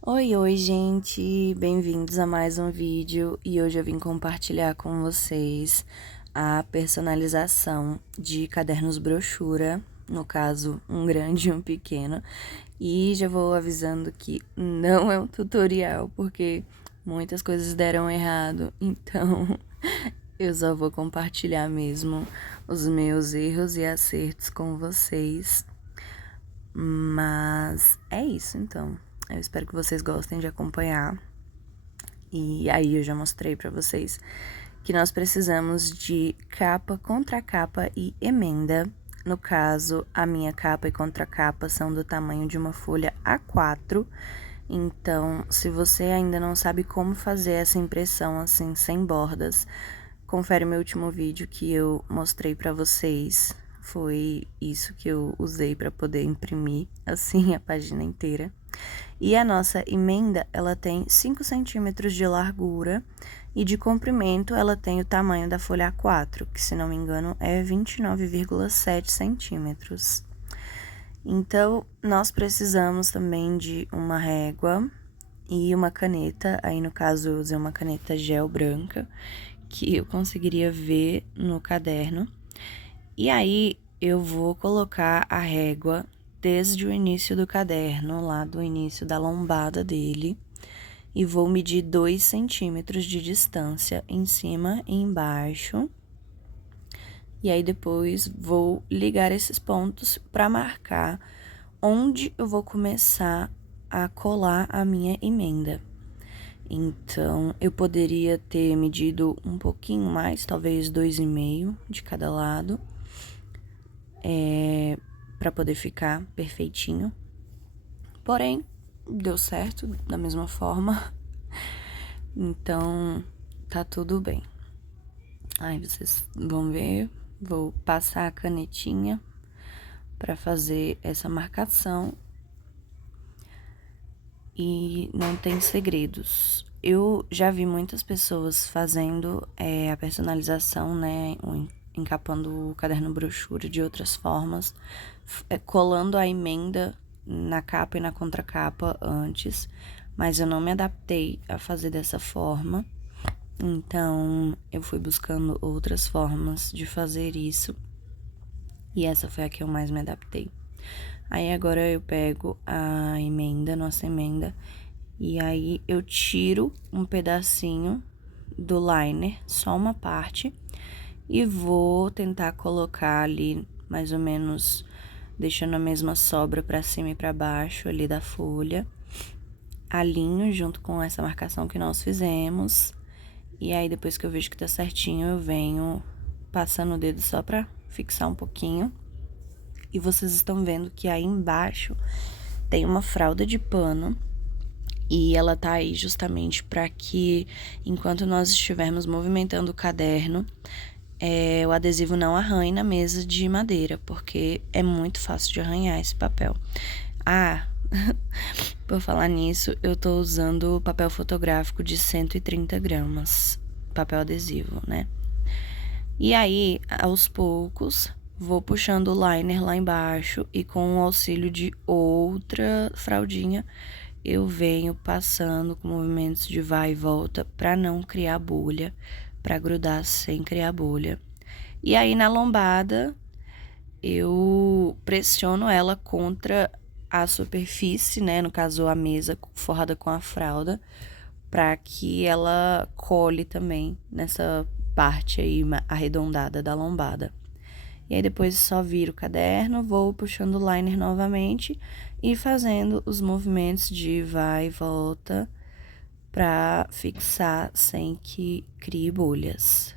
Oi, gente! Bem-vindos a mais um vídeo e hoje eu vim compartilhar com vocês a personalização de cadernos brochura, no caso, um grande e um pequeno. E já vou avisando que não é um tutorial, porque muitas coisas deram errado, então eu só vou compartilhar mesmo os meus erros e acertos com vocês. Mas é isso, então. Eu espero que vocês gostem de acompanhar. E aí eu já mostrei pra vocês que nós precisamos de capa, contracapa e emenda. No caso, a minha capa e contracapa são do tamanho de uma folha A4. Então, se você ainda não sabe como fazer essa impressão assim, sem bordas, confere meu último vídeo que eu mostrei pra vocês. Foi isso que eu usei para poder imprimir, assim, a página inteira. E a nossa emenda, ela tem 5 centímetros de largura e de comprimento ela tem o tamanho da folha A4, que se não me engano é 29,7 centímetros. Então, nós precisamos também de uma régua e uma caneta, aí no caso eu usei uma caneta gel branca, que eu conseguiria ver no caderno. E aí, eu vou colocar a régua desde o início do caderno, lá do início da lombada dele, e vou medir 2 centímetros de distância em cima e embaixo. E aí, depois, vou ligar esses pontos para marcar onde eu vou começar a colar a minha emenda. Então, eu poderia ter medido um pouquinho mais, talvez 2,5 de cada lado, para poder ficar perfeitinho. Porém, deu certo da mesma forma. Então, tá tudo bem. Aí vocês vão ver, vou passar a canetinha para fazer essa marcação. E não tem segredos. Eu já vi muitas pessoas fazendo a personalização, né? Encapando o caderno brochura de outras formas, colando a emenda na capa e na contracapa antes, mas eu não me adaptei a fazer dessa forma, então eu fui buscando outras formas de fazer isso, e essa foi a que eu mais me adaptei. Aí agora eu pego a emenda, nossa emenda, e aí eu tiro um pedacinho do liner, só uma parte, e vou tentar colocar ali mais ou menos deixando a mesma sobra pra cima e pra baixo ali da folha. Alinho junto com essa marcação que nós fizemos. E aí depois que eu vejo que tá certinho, eu venho passando o dedo só pra fixar um pouquinho. E vocês estão vendo que aí embaixo tem uma fralda de pano. E ela tá aí justamente para que, enquanto nós estivermos movimentando o caderno, o adesivo não arranhe na mesa de madeira, porque é muito fácil de arranhar esse papel. Ah, por falar nisso, eu tô usando papel fotográfico de 130 gramas, papel adesivo, né? E aí, aos poucos, vou puxando o liner lá embaixo e com o auxílio de outra fraldinha, eu venho passando com movimentos de vai e volta para não criar bolha, para grudar sem criar bolha. E aí na lombada eu pressiono ela contra a superfície, né, no caso a mesa forrada com a fralda, para que ela cole também nessa parte aí arredondada da lombada. E aí depois só viro o caderno, vou puxando o liner novamente e fazendo os movimentos de vai e volta para fixar sem que crie bolhas.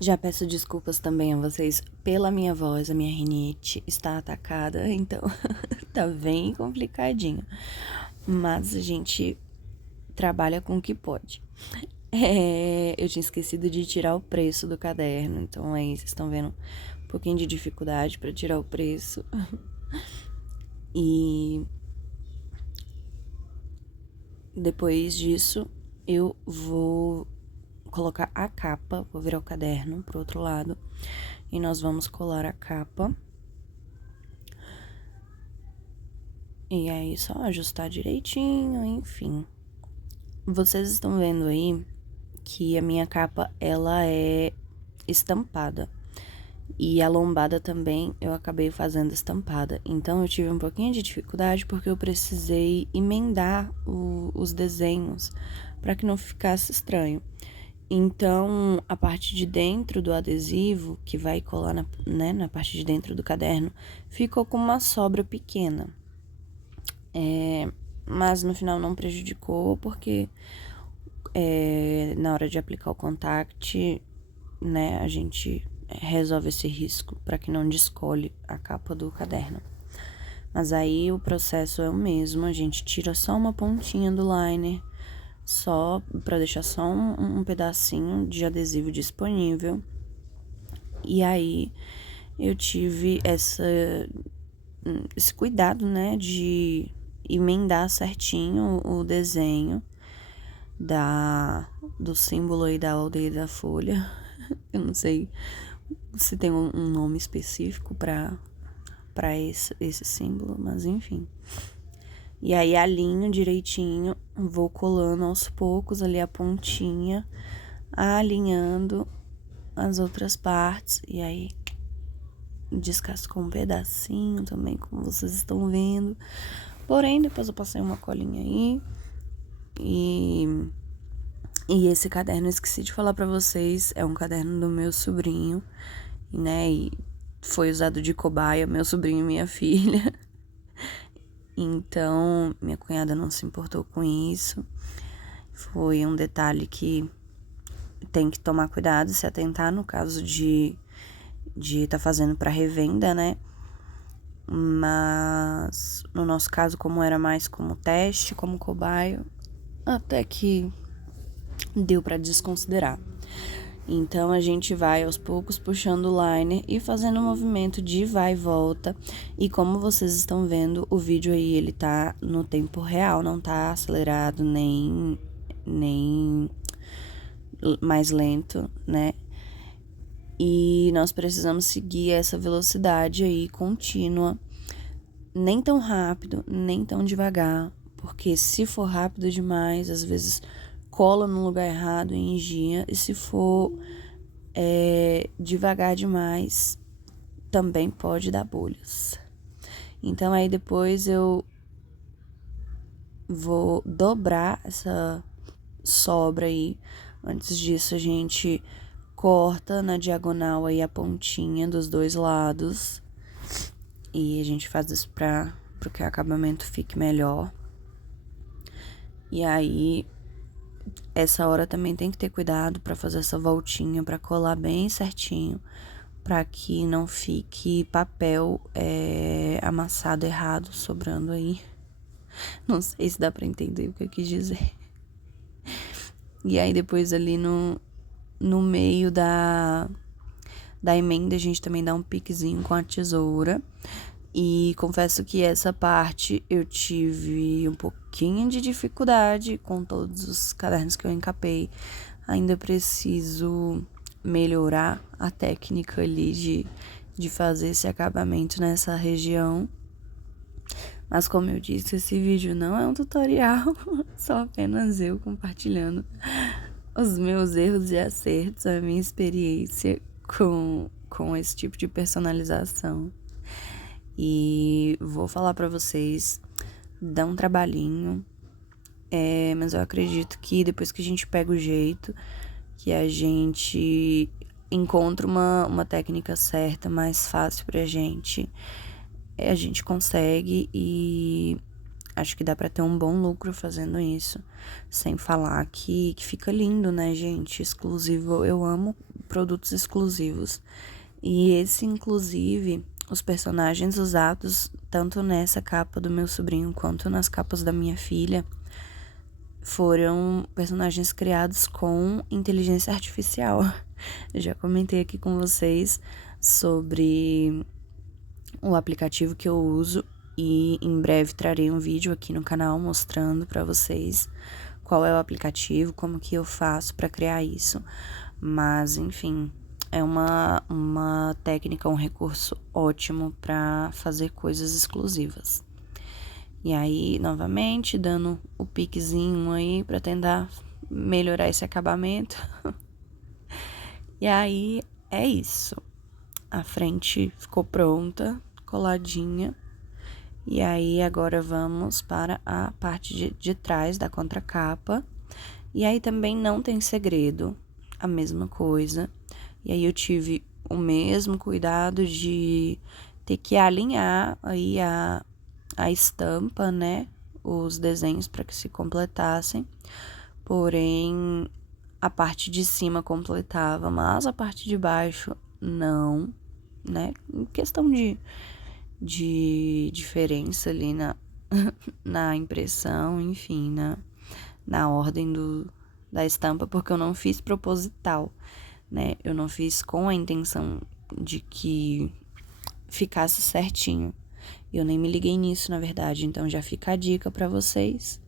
Já peço desculpas também a vocês pela minha voz, a minha rinite está atacada, então tá bem complicadinho. Mas a gente trabalha com o que pode. Eu tinha esquecido de tirar o preço do caderno, então aí vocês estão vendo um pouquinho de dificuldade para tirar o preço. E depois disso, eu vou colocar a capa, vou virar o caderno pro outro lado e nós vamos colar a capa. E aí só ajustar direitinho, enfim. Vocês estão vendo aí que a minha capa, ela é estampada. E a lombada também eu acabei fazendo estampada. Então eu tive um pouquinho de dificuldade porque eu precisei emendar os desenhos para que não ficasse estranho. Então a parte de dentro do adesivo, que vai colar na parte de dentro do caderno, ficou com uma sobra pequena. Mas no final não prejudicou porque na hora de aplicar o contact, né, a gente resolve esse risco para que não descole a capa do caderno. Mas aí o processo é o mesmo, a gente tira só uma pontinha do liner, só para deixar só um pedacinho de adesivo disponível. E aí eu tive esse cuidado, né, de emendar certinho o desenho do símbolo aí da aldeia e da folha. Eu não sei se tem um nome específico para esse símbolo, mas enfim. E aí alinho direitinho, vou colando aos poucos ali a pontinha, alinhando as outras partes, e aí descascou um pedacinho também, como vocês estão vendo. Porém, depois eu passei uma colinha aí, e esse caderno, eu esqueci de falar pra vocês, é um caderno do meu sobrinho, né, e foi usado de cobaia, meu sobrinho e minha filha. Então, minha cunhada não se importou com isso. Foi um detalhe que tem que tomar cuidado, se atentar no caso de tá fazendo para revenda, né? Mas no nosso caso, como era mais como teste, como cobaia, até que deu para desconsiderar. Então a gente vai aos poucos puxando o liner e fazendo um movimento de vai e volta. E como vocês estão vendo, o vídeo aí ele tá no tempo real, não tá acelerado nem mais lento, né? E nós precisamos seguir essa velocidade aí contínua, nem tão rápido, nem tão devagar, porque se for rápido demais, às vezes cola no lugar errado e engia, e se for devagar demais, também pode dar bolhas. Então aí depois eu vou dobrar essa sobra aí. Antes disso a gente corta na diagonal aí a pontinha dos dois lados. E a gente faz isso para que o acabamento fique melhor. E aí, essa hora também tem que ter cuidado para fazer essa voltinha, para colar bem certinho, para que não fique papel amassado errado sobrando aí. Não sei se dá para entender o que eu quis dizer. E aí depois ali no meio da emenda a gente também dá um piquezinho com a tesoura. E confesso que essa parte eu tive um pouquinho de dificuldade com todos os cadernos que eu encapei. Ainda preciso melhorar a técnica ali de fazer esse acabamento nessa região. Mas como eu disse, esse vídeo não é um tutorial, só apenas eu compartilhando os meus erros e acertos, a minha experiência com esse tipo de personalização. E vou falar pra vocês, dá um trabalhinho, mas eu acredito que depois que a gente pega o jeito, que a gente encontra uma técnica certa, mais fácil pra gente, a gente consegue e acho que dá pra ter um bom lucro fazendo isso. Sem falar que fica lindo, né, gente? Exclusivo, eu amo produtos exclusivos. E esse, inclusive, os personagens usados tanto nessa capa do meu sobrinho quanto nas capas da minha filha foram personagens criados com inteligência artificial. Eu já comentei aqui com vocês sobre o aplicativo que eu uso e em breve trarei um vídeo aqui no canal mostrando para vocês qual é o aplicativo, como que eu faço para criar isso. Mas, enfim, é uma técnica, um recurso ótimo para fazer coisas exclusivas. E aí, novamente, dando o piquezinho aí pra tentar melhorar esse acabamento. E aí, é isso. A frente ficou pronta, coladinha. E aí, agora vamos para a parte de trás da contracapa. E aí também não tem segredo, a mesma coisa. E aí eu tive o mesmo cuidado de ter que alinhar aí a estampa, né? Os desenhos para que se completassem. Porém, a parte de cima completava, mas a parte de baixo não, né? Em questão de diferença ali na impressão, enfim, na ordem da estampa, porque eu não fiz proposital, né? Eu não fiz com a intenção de que ficasse certinho. Eu nem me liguei nisso, na verdade. Então já fica a dica para vocês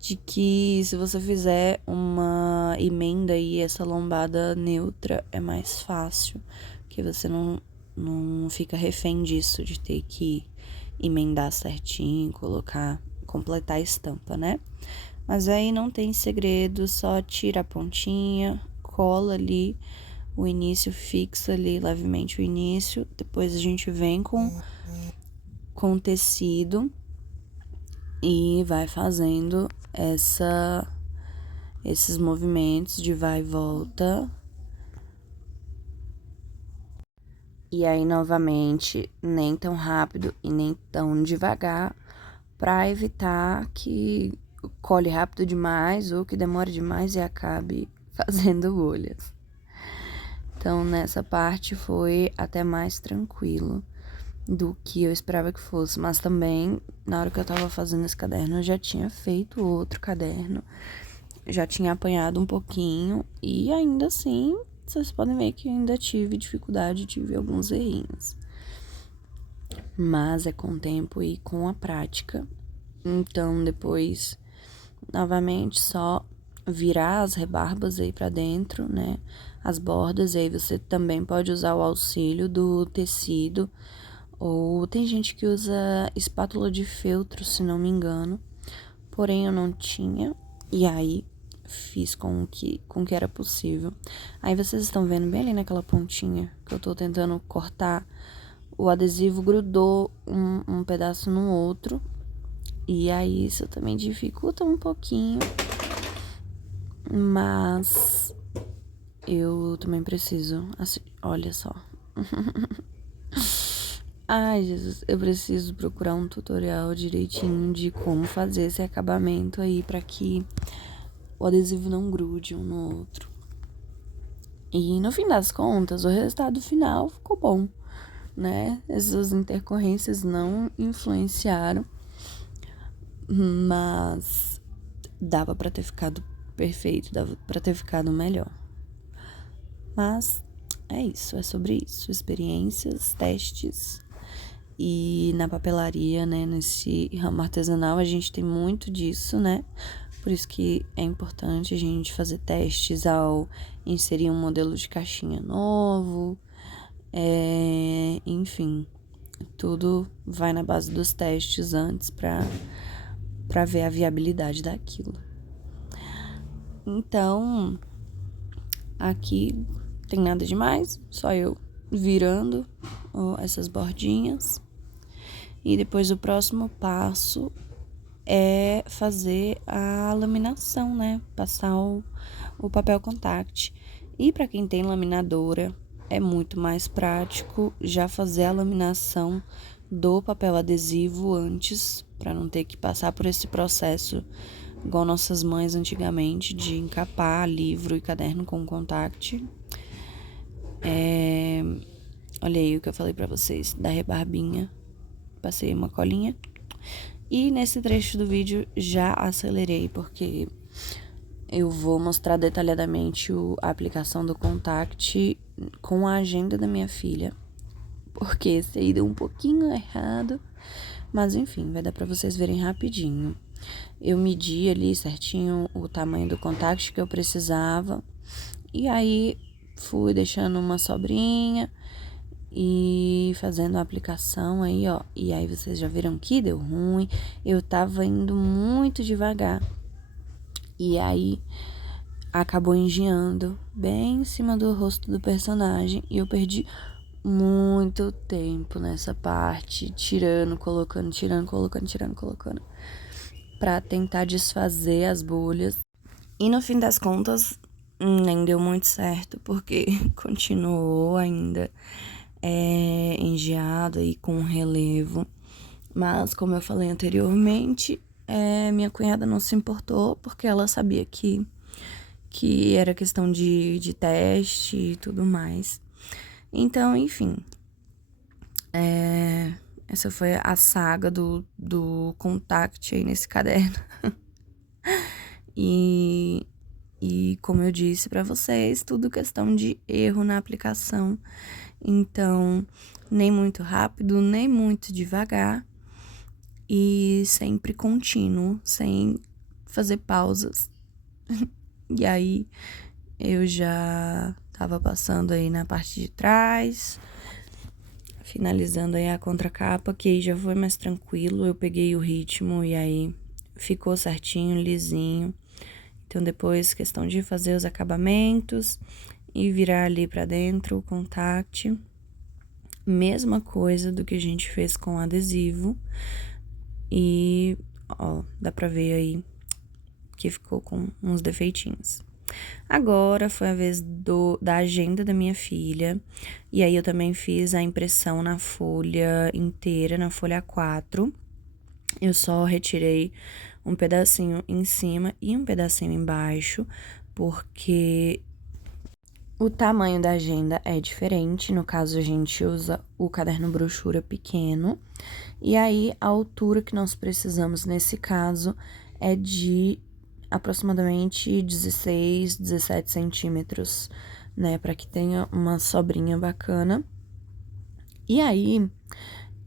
de que se você fizer uma emenda e essa lombada neutra é mais fácil, que você não fica refém disso, de ter que emendar certinho, completar a estampa, né? Mas aí não tem segredo, só tira a pontinha, cola ali o início, fixa ali levemente o início, depois a gente vem com o tecido e vai fazendo esses movimentos de vai e volta. E aí, novamente, nem tão rápido e nem tão devagar, para evitar que colhe rápido demais ou que demore demais e acabe fazendo bolhas. Então, nessa parte foi até mais tranquilo do que eu esperava que fosse. Mas também, na hora que eu tava fazendo esse caderno, eu já tinha feito outro caderno, já tinha apanhado um pouquinho e ainda assim, vocês podem ver que eu ainda tive dificuldade, tive alguns errinhos. Mas é com o tempo e com a prática. Então, depois, novamente, só virar as rebarbas aí pra dentro, né? As bordas, e aí você também pode usar o auxílio do tecido. Ou tem gente que usa espátula de feltro, se não me engano. Porém, eu não tinha. E aí, fiz com o que era possível. Aí, vocês estão vendo bem ali naquela pontinha que eu tô tentando cortar. O adesivo grudou um pedaço no outro. E aí, isso também dificulta um pouquinho. Mas eu também preciso. Assim, olha só. Ai, Jesus, eu preciso procurar um tutorial direitinho de como fazer esse acabamento aí pra que o adesivo não grude um no outro. E no fim das contas, o resultado final ficou bom, né? Essas intercorrências não influenciaram, mas dava pra ter ficado perfeito, dava pra ter ficado melhor. Mas é isso, é sobre isso. Experiências, testes. E na papelaria, né, nesse ramo artesanal, a gente tem muito disso, né? Por isso que é importante a gente fazer testes ao inserir um modelo de caixinha novo. Enfim, tudo vai na base dos testes antes para ver a viabilidade daquilo. Então, aqui tem nada demais, só eu virando essas bordinhas. E depois o próximo passo é fazer a laminação, né? Passar o papel contact. E para quem tem laminadora, é muito mais prático já fazer a laminação do papel adesivo antes, para não ter que passar por esse processo igual nossas mães antigamente, de encapar livro e caderno com contact. Olha aí o que eu falei pra vocês, da rebarbinha. Passei uma colinha. E nesse trecho do vídeo já acelerei, porque eu vou mostrar detalhadamente a aplicação do contact com a agenda da minha filha. Porque esse aí deu um pouquinho errado. Mas enfim, vai dar pra vocês verem rapidinho. Eu medi ali certinho o tamanho do contact que eu precisava. E aí fui deixando uma sobrinha. e fazendo a aplicação aí, ó. E aí vocês já viram que deu ruim. Eu tava indo muito devagar. E aí acabou engiando bem em cima do rosto do personagem. E eu perdi muito tempo nessa parte, tirando, colocando, tirando, colocando, tirando, colocando, pra tentar desfazer as bolhas. E no fim das contas, nem deu muito certo, porque continuou ainda engeado aí com relevo. Mas, como eu falei anteriormente, minha cunhada não se importou, porque ela sabia que era questão de teste e tudo mais. Então, enfim, essa foi a saga do Contact aí nesse caderno. E como eu disse pra vocês, tudo questão de erro na aplicação. Então, nem muito rápido, nem muito devagar. E sempre contínuo, sem fazer pausas. E aí, eu já tava passando aí na parte de trás, finalizando aí a contracapa, que aí já foi mais tranquilo. Eu peguei o ritmo e aí ficou certinho, lisinho. Então, depois, questão de fazer os acabamentos e virar ali pra dentro o contact. Mesma coisa do que a gente fez com o adesivo. E, ó, dá pra ver aí que ficou com uns defeitinhos. Agora foi a vez da agenda da minha filha. E aí eu também fiz a impressão na folha inteira, na folha A4. Eu só retirei um pedacinho em cima e um pedacinho embaixo, porque o tamanho da agenda é diferente. No caso, a gente usa o caderno brochura pequeno. E aí, a altura que nós precisamos nesse caso é de aproximadamente 16, 17 centímetros, né? Para que tenha uma sobrinha bacana. E aí,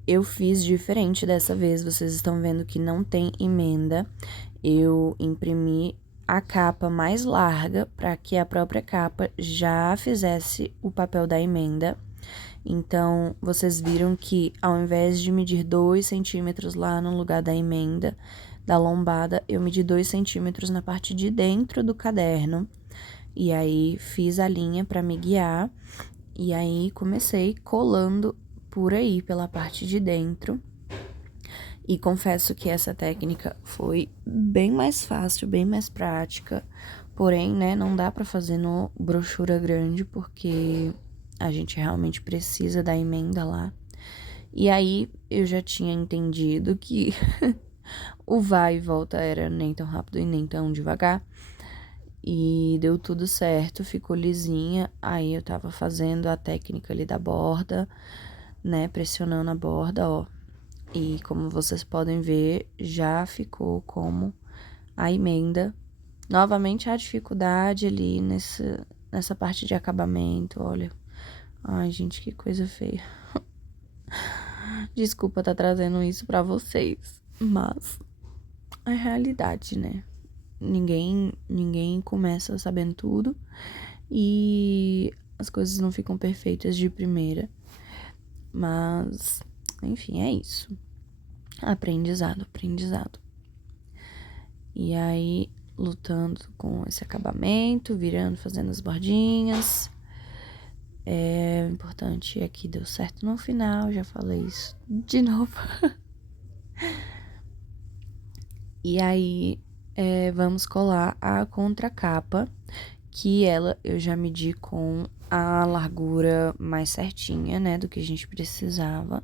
eu fiz diferente dessa vez. Vocês estão vendo que não tem emenda. Eu imprimi a capa mais larga para que a própria capa já fizesse o papel da emenda. Então, vocês viram que ao invés de medir 2 centímetros lá no lugar da emenda, da lombada, eu medi 2 centímetros na parte de dentro do caderno. E aí, fiz a linha para me guiar. E aí, comecei colando por aí, pela parte de dentro. E confesso que essa técnica foi bem mais fácil, bem mais prática. Porém, né, não dá pra fazer no brochura grande, porque a gente realmente precisa da emenda lá. E aí, eu já tinha entendido que o vai e volta era nem tão rápido e nem tão devagar. E deu tudo certo, ficou lisinha. Aí, eu tava fazendo a técnica ali da borda, né, pressionando a borda, ó. E como vocês podem ver, já ficou como a emenda. Novamente a dificuldade ali nessa parte de acabamento, olha. Ai, gente, que coisa feia. Desculpa tá trazendo isso pra vocês, mas é realidade, né? Ninguém começa sabendo tudo e as coisas não ficam perfeitas de primeira. Mas, enfim, é isso. Aprendizado. E aí, lutando com esse acabamento, virando, fazendo as bordinhas. O importante é que deu certo no final, já falei isso de novo. E aí, vamos colar a contracapa, que ela eu já medi com a largura mais certinha, né, do que a gente precisava.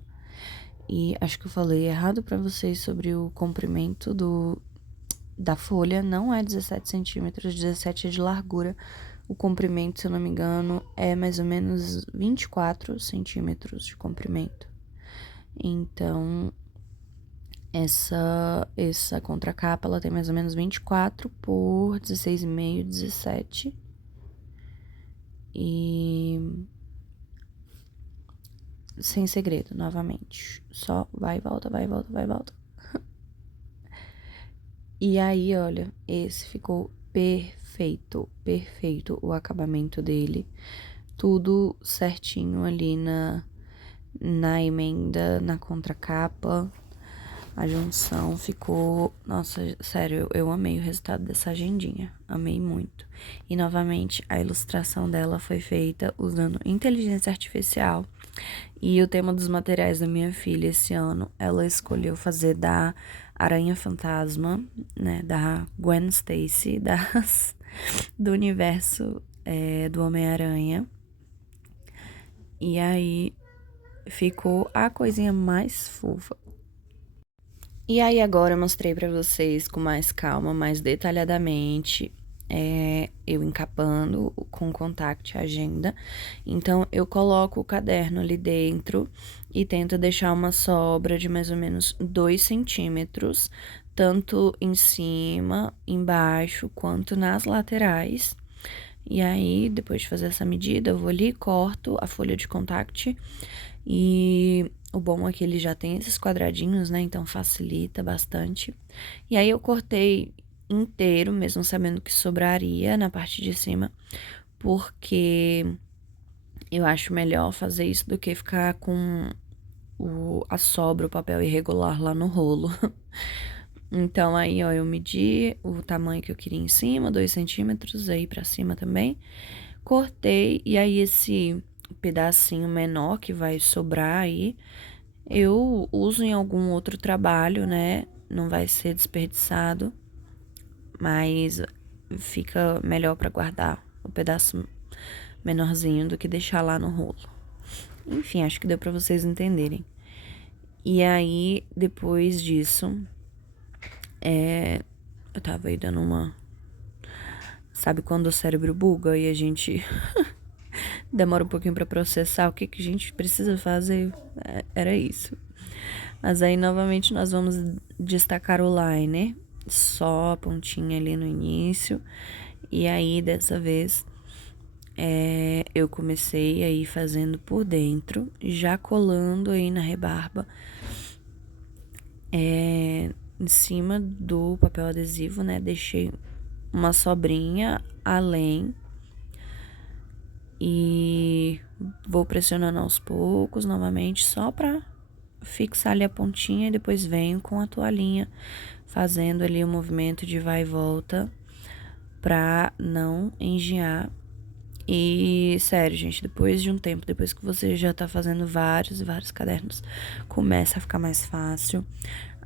E acho que eu falei errado pra vocês sobre o comprimento da folha, não é 17 centímetros, 17 é de largura. O comprimento, se eu não me engano, é mais ou menos 24 centímetros de comprimento. Então, essa contracapa, ela tem mais ou menos 24 por 16,5, 17. E sem segredo, novamente. Só vai e volta, vai e volta, vai e volta. E aí, olha, esse ficou perfeito o acabamento dele. Tudo certinho ali na emenda, na contracapa. A junção ficou... Nossa, sério, eu amei o resultado dessa agendinha. Amei muito. E, novamente, a ilustração dela foi feita usando inteligência artificial. E o tema dos materiais da minha filha esse ano, ela escolheu fazer da Aranha Fantasma, né? Da Gwen Stacy, do universo do Homem-Aranha. E aí, ficou a coisinha mais fofa. E aí agora eu mostrei pra vocês com mais calma, mais detalhadamente, eu encapando com Contact Agenda. Então, eu coloco o caderno ali dentro e tento deixar uma sobra de mais ou menos 2 centímetros, tanto em cima, embaixo, quanto nas laterais. E aí, depois de fazer essa medida, eu vou ali, corto a folha de Contact e o bom é que ele já tem esses quadradinhos, né? Então facilita bastante. E aí eu cortei inteiro, mesmo sabendo que sobraria na parte de cima, porque eu acho melhor fazer isso do que ficar com a sobra, o papel irregular lá no rolo. Então aí, ó, eu medi o tamanho que eu queria em cima, 2 centímetros, aí pra cima também. Cortei, e aí esse pedacinho menor que vai sobrar aí, eu uso em algum outro trabalho, né? Não vai ser desperdiçado, mas fica melhor pra guardar o pedaço menorzinho do que deixar lá no rolo. Enfim, acho que deu pra vocês entenderem. E aí, depois disso, eu tava aí dando uma... Sabe quando o cérebro buga e a gente demora um pouquinho pra processar o que que a gente precisa fazer? Era isso. Mas aí, novamente, nós vamos destacar o liner, só a pontinha ali no início. E aí, dessa vez, eu comecei aí fazendo por dentro, já colando aí na rebarba, em cima do papel adesivo, né? Deixei uma sobrinha além e vou pressionando aos poucos, novamente, só pra fixar ali a pontinha e depois venho com a toalhinha fazendo ali o movimento de vai e volta pra não enjoar. E sério, gente, depois de um tempo, depois que você já tá fazendo vários e vários cadernos, começa a ficar mais fácil.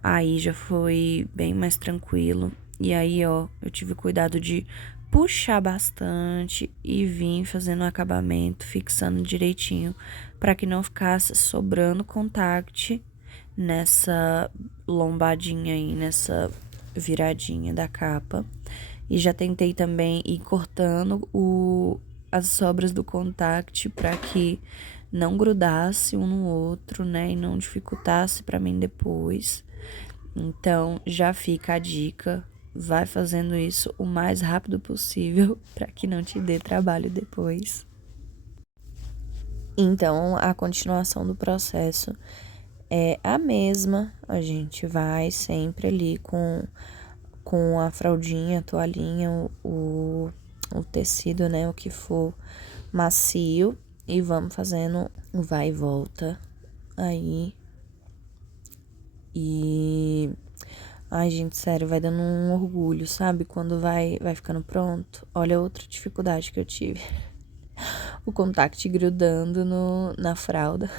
Aí já foi bem mais tranquilo. E aí, ó, eu tive cuidado de puxar bastante e vim fazendo o acabamento, fixando direitinho, para que não ficasse sobrando contact nessa lombadinha aí, nessa viradinha da capa. E já tentei também ir cortando as sobras do contact para que não grudasse um no outro, né? E não dificultasse para mim depois. Então, já fica a dica. Vai fazendo isso o mais rápido possível para que não te dê trabalho depois. Então, a continuação do processo é a mesma. A gente vai sempre ali com a fraldinha, a toalhinha, o tecido, né? O que for macio. E vamos fazendo o vai e volta aí. E... Ai, gente, sério, vai dando um orgulho, sabe? Quando vai ficando pronto. Olha outra dificuldade que eu tive. O contact grudando na fralda.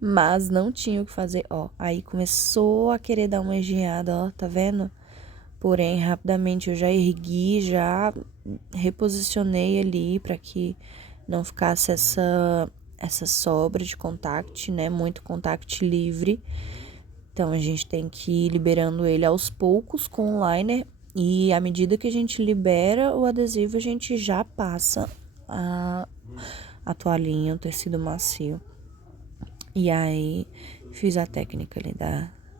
Mas não tinha o que fazer, ó. Aí começou a querer dar uma engenhada, ó, tá vendo? Porém, rapidamente eu já ergui, já reposicionei ali para que não ficasse essa sobra de contact, né? Muito contact livre. Então, a gente tem que ir liberando ele aos poucos com o liner. E à medida que a gente libera o adesivo, a gente já passa a toalhinha, o tecido macio. E aí, fiz a técnica ali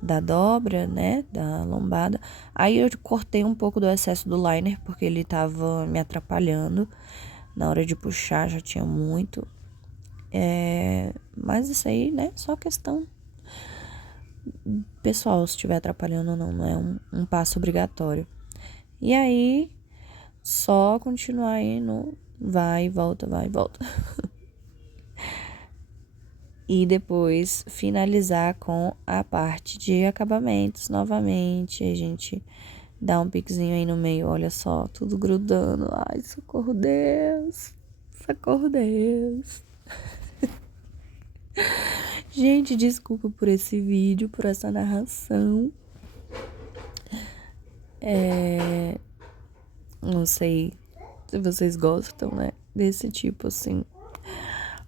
da dobra, né, da lombada. Aí eu cortei um pouco do excesso do liner, porque ele tava me atrapalhando. Na hora de puxar já tinha muito. Mas isso aí, né, só questão pessoal, se estiver atrapalhando ou não, não é um passo obrigatório. E aí, só continuar aí no vai e volta, vai e volta. e depois finalizar com a parte de acabamentos novamente. A gente dá um piquezinho aí no meio, olha só, tudo grudando. Ai, socorro, Deus! Socorro, Deus! Gente, desculpa por esse vídeo, por essa narração. Não sei se vocês gostam, né? Desse tipo, assim,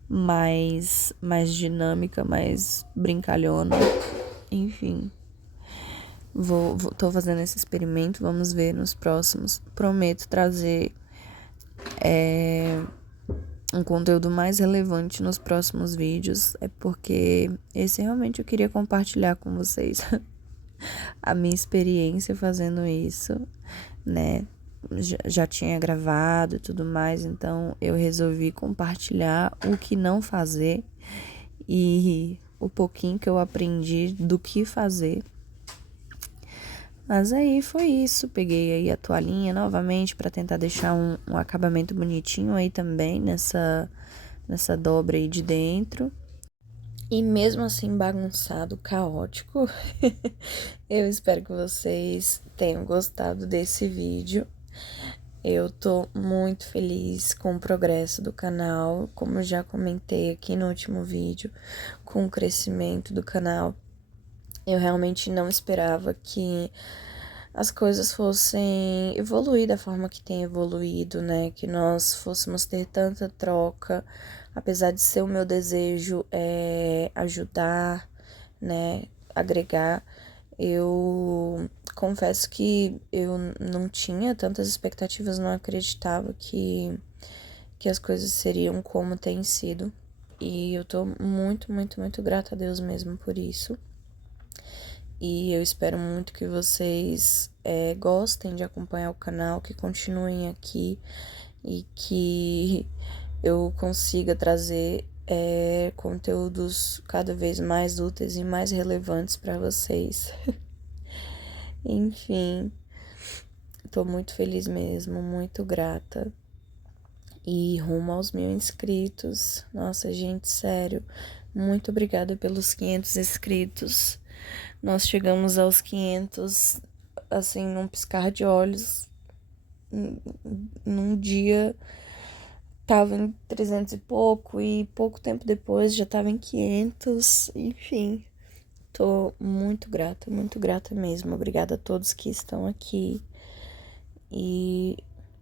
mais dinâmica, mais brincalhona. Enfim, tô fazendo esse experimento, vamos ver nos próximos. Prometo trazer um conteúdo mais relevante nos próximos vídeos, é porque esse realmente eu queria compartilhar com vocês a minha experiência fazendo isso, né? Já tinha gravado e tudo mais, então eu resolvi compartilhar o que não fazer e o pouquinho que eu aprendi do que fazer. Mas aí foi isso, peguei aí a toalhinha novamente para tentar deixar um acabamento bonitinho aí também nessa dobra aí de dentro. E mesmo assim bagunçado, caótico, eu espero que vocês tenham gostado desse vídeo. Eu tô muito feliz com o progresso do canal, como eu já comentei aqui no último vídeo, com o crescimento do canal. Eu realmente não esperava que as coisas fossem evoluir da forma que tem evoluído, né? Que nós fôssemos ter tanta troca, apesar de ser o meu desejo ajudar, né? Agregar. Eu confesso que eu não tinha tantas expectativas, não acreditava que as coisas seriam como têm sido. E eu tô muito, muito, muito grata a Deus mesmo por isso. E eu espero muito que vocês gostem de acompanhar o canal, que continuem aqui e que eu consiga trazer conteúdos cada vez mais úteis e mais relevantes para vocês. Enfim, tô muito feliz mesmo, muito grata. E rumo aos 1000 inscritos. Nossa, gente, sério, muito obrigada pelos 500 inscritos. Nós chegamos aos 500, assim, num piscar de olhos. Num dia tava em 300 e pouco tempo depois já tava em 500, enfim. Tô muito grata mesmo. Obrigada a todos que estão aqui. E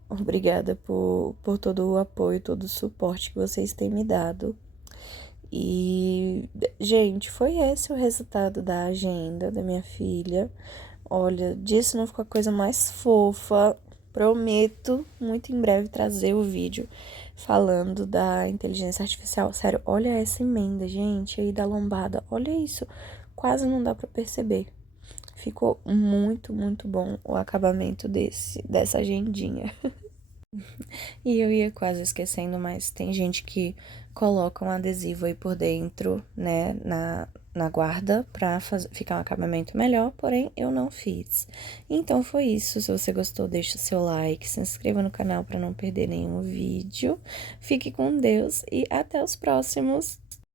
obrigada por todo o apoio, todo o suporte que vocês têm me dado. E, gente, foi esse o resultado da agenda da minha filha. Olha, disso não ficou a coisa mais fofa. Prometo muito em breve trazer o vídeo falando da inteligência artificial. Sério, olha essa emenda, gente, aí da lombada. Olha isso, quase não dá pra perceber. Ficou muito, muito bom o acabamento dessa agendinha. E eu ia quase esquecendo, mas tem gente que coloca um adesivo aí por dentro, né, na guarda pra ficar um acabamento melhor, porém eu não fiz. Então foi isso. Se você gostou, deixa seu like, se inscreva no canal para não perder nenhum vídeo. Fique com Deus e até os próximos.